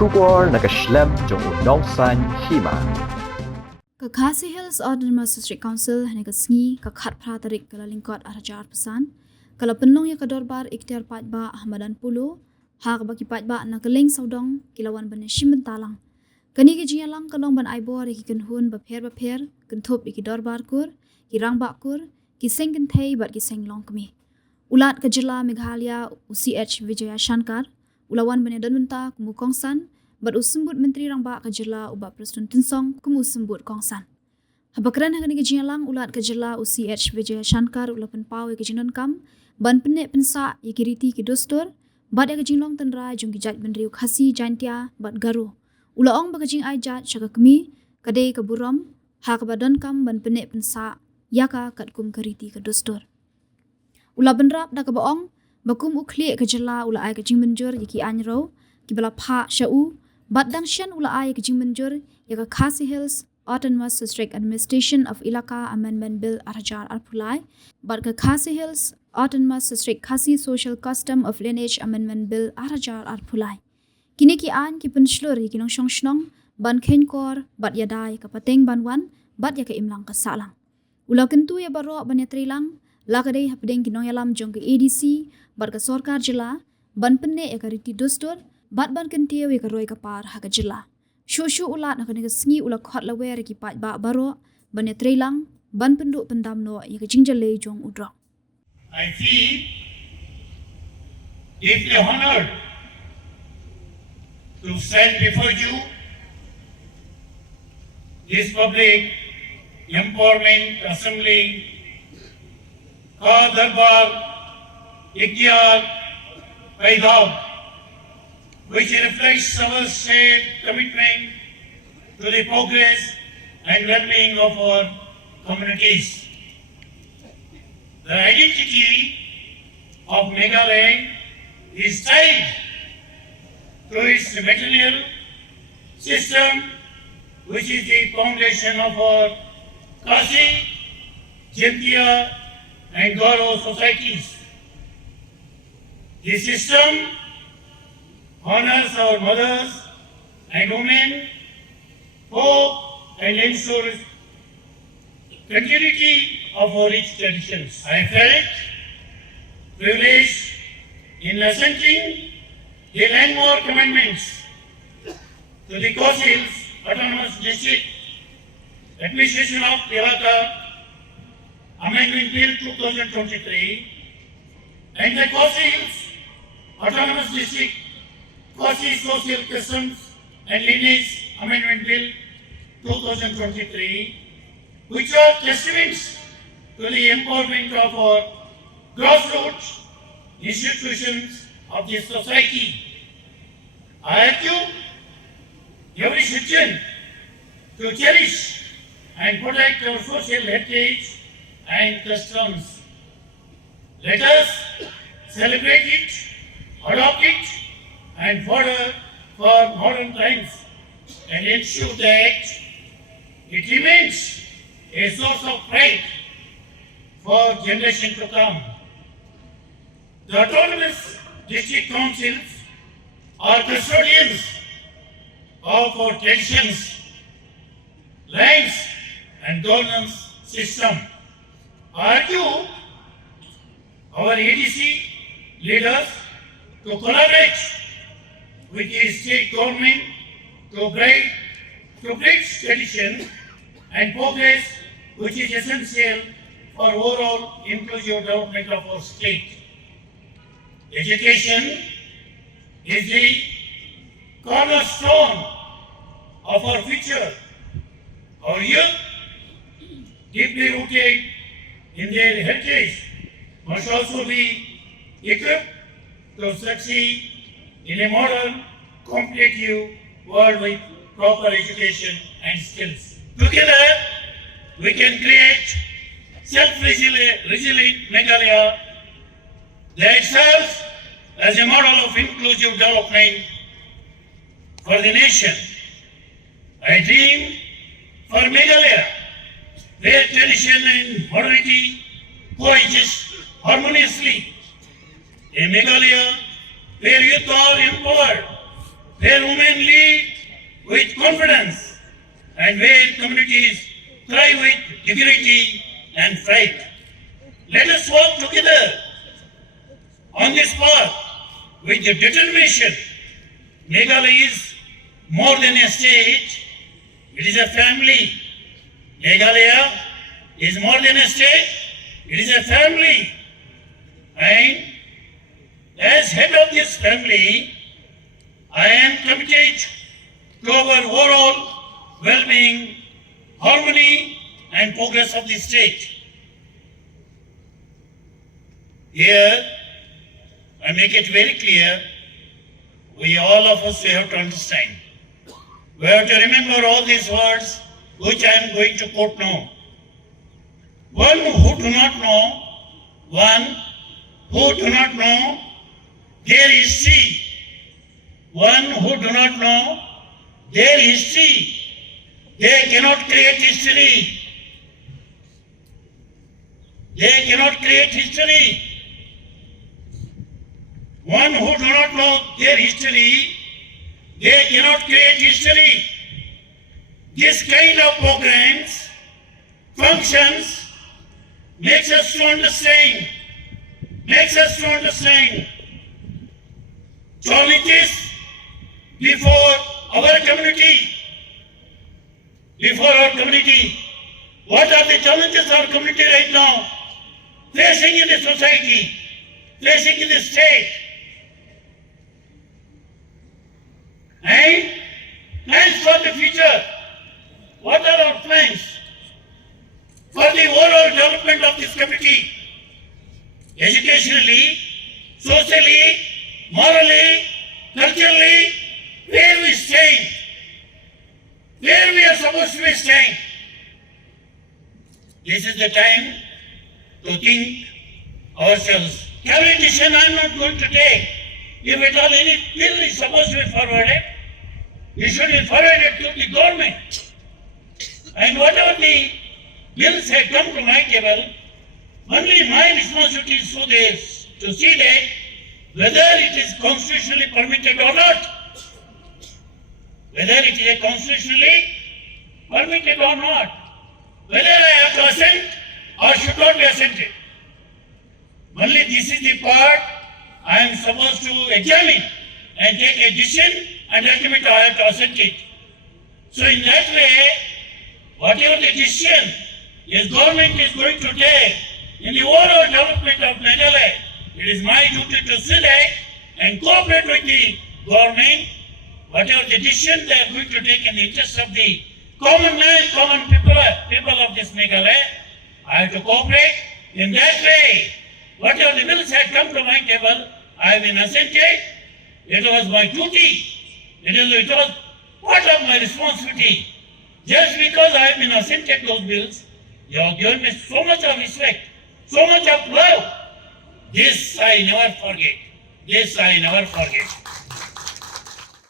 Shubor nakaslem jong unongsan Hima. Ka Khasi Hills Autonomous District Council hani ka sngi ka khat phra tarik kala lingkot arajar pesan kala penlong ya ka dorbar ikhtiar patba Ahmadan Pulu hak baki patba na keleng saudong kilawan ban shim talang kani ki jialang kalong ban aibor ki kenhun ba pher kenthop ki dorbar kur ki rangba kur ki sengken thei bat ki senglong kami ulat ka jila Meghalaya UCH Vijayashankar ulawan ban donmenta kumukongsan bat usembut menteri rangba ka jila uba Preston Tinsong kumu sembut kongsan. Habakran hagani ke Jinglong ulat ke jila UCH Vijayashankar ulapan pau ke Donkam ban Pynneh pensa ke Riti ke Dustur bat ke Jinglong Tynrai jung ki jat benriu Khasi Jaiñtia bat Garo. Ulaong ba ke jing ai jat syaka kemi kadai ke burom ha ke Donkam ban Pynneh pensa yaka kat kum ke Riti ke Dustur. Ula benrap da ke baong bakum ukli ke jila ula ai ke jing menjur ki anro ki bala pha shau Bat dangshan ula ay ke jingmenjur ya ka Khasi Hills Autonomous District Administration of Ilaka Amendment Bill arajar arpulai bat ka Khasi Hills Autonomous District Khasi Social Custom of Lineage Amendment Bill arajar arpulai kini ki an ki penslur ki nong shnong ban khenkor bat ya dai ka pateng banwan bat ya ka imlang ka salang ula kentu ya baro ban ya trilang la ka dei hapdeng ki nong yalam jong ke ADC bat ka sarkar jila ban Pynneh ya ka Riti Dustur bat ban kentia we karoi kapar ha kajila shu ulat na kanega sngi ula khot la wer ki pat ba baro ban ya treilang ban pendu pendam no ya jingjale jong udro I feel deeply honored to stand before you this public empowerment assembly ka darbar ikhtiar paidab which reflects our shared commitment to the progress and well-being of our communities. The identity of Meghalaya is tied to its material system, which is the foundation of our Khasi, Jaiñtia and Garo societies. This system honors our mothers and women, hope and ensures continuity of our rich traditions. I felt privileged in assenting the landmark amendments to the Khasi Autonomous District Administration of Ilaka Amendment Bill 2023 and the Khasi Autonomous District Khasi Social Customs and Lineage Amendment Bill 2023, which are testaments to the empowerment of our grassroots institutions of this society. I urge every citizen to cherish and protect our social heritage and customs. Let us celebrate it, adopt it, and further for modern times and ensure that it remains a source of pride for generations to come. The autonomous district councils are custodians of our traditions, lands and governance system. I urge our ADC leaders to collaborate with the state government to bridge tradition and progress, which is essential for overall inclusive development of our state. Education is the cornerstone of our future. Our youth, deeply rooted in their heritage, must also be equipped to succeed in a modern, competitive world with proper education and skills. Together, we can create self-resilient Meghalaya that serves as a model of inclusive development for the nation. I dream for Meghalaya, where tradition and modernity coexist harmoniously. A Meghalaya where youth are empowered where women lead with confidence, and where communities thrive with dignity and pride. Let us work together on this path with the determination. Meghalaya is more than a state, it is a family. Meghalaya is more than a state, it is a family. And as head of this family, I am committed to our overall well-being, harmony and progress of the state. Here, I make it very clear, all of us have to understand. We have to remember all these words which I am going to quote now. One who do not know, their history. One who do not know their history, they cannot create history. They cannot create history. One who do not know their history, they cannot create history. This kind of programs, functions, makes us to understand challenges before our community. What are the challenges our community right now facing in the society, facing in the state? And plans for the future. What are our plans for the overall development of this community? Educationally, socially, morally, culturally, where we stand, where we are supposed to be staying. This is the time to think ourselves. Every decision I am not going to take. If at all any bill is supposed to be forwarded, it should be forwarded to the government. And whatever the bills have come to my table, only my responsibility is to see that whether it is constitutionally permitted or not. Whether it is constitutionally permitted or not. Whether I have to assent or should not be assented. Only this is the part I am supposed to examine and take a decision, and ultimately I have to assent it. So in that way, whatever the decision the government is going to take in the overall development of Meghalaya, it is my duty to sit there and cooperate with the government. Whatever the decision they are going to take in the interest of the common man, common people of this Meghalaya, I have to cooperate. In that way, whatever the bills had come to my table, I have been assented. It was my duty. It was part of my responsibility. Just because I have been assented those bills, you have given me so much of respect, so much of love. This I never forget.